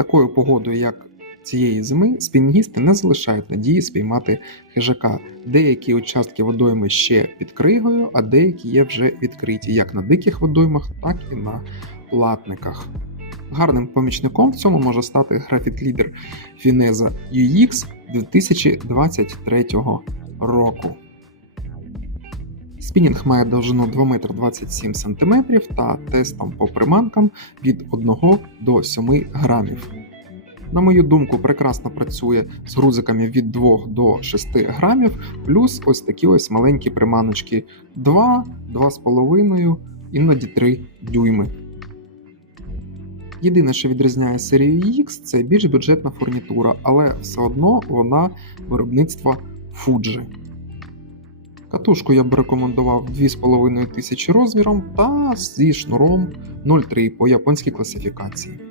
Такою погодою, як цієї зими, спінінгісти не залишають надії спіймати хижака. Деякі участки водойми ще під кригою, а деякі є вже відкриті як на диких водоймах, так і на платниках. Гарним помічником в цьому може стати графіт-лідер Фінеза UX 2023 року. Спінінг має довжину 2 метри 27 см та тестом по приманкам від 1 до 7 грамів. На мою думку, прекрасно працює з грузиками від 2 до 6 грамів, плюс ось такі ось маленькі приманочки 2, 2,5, іноді 3 дюйми. Єдине, що відрізняє серію X, це більш бюджетна фурнітура, але все одно вона виробництва Fuji. Катушку я б рекомендував 2500 розміром та зі шнуром 0,3 по японській класифікації.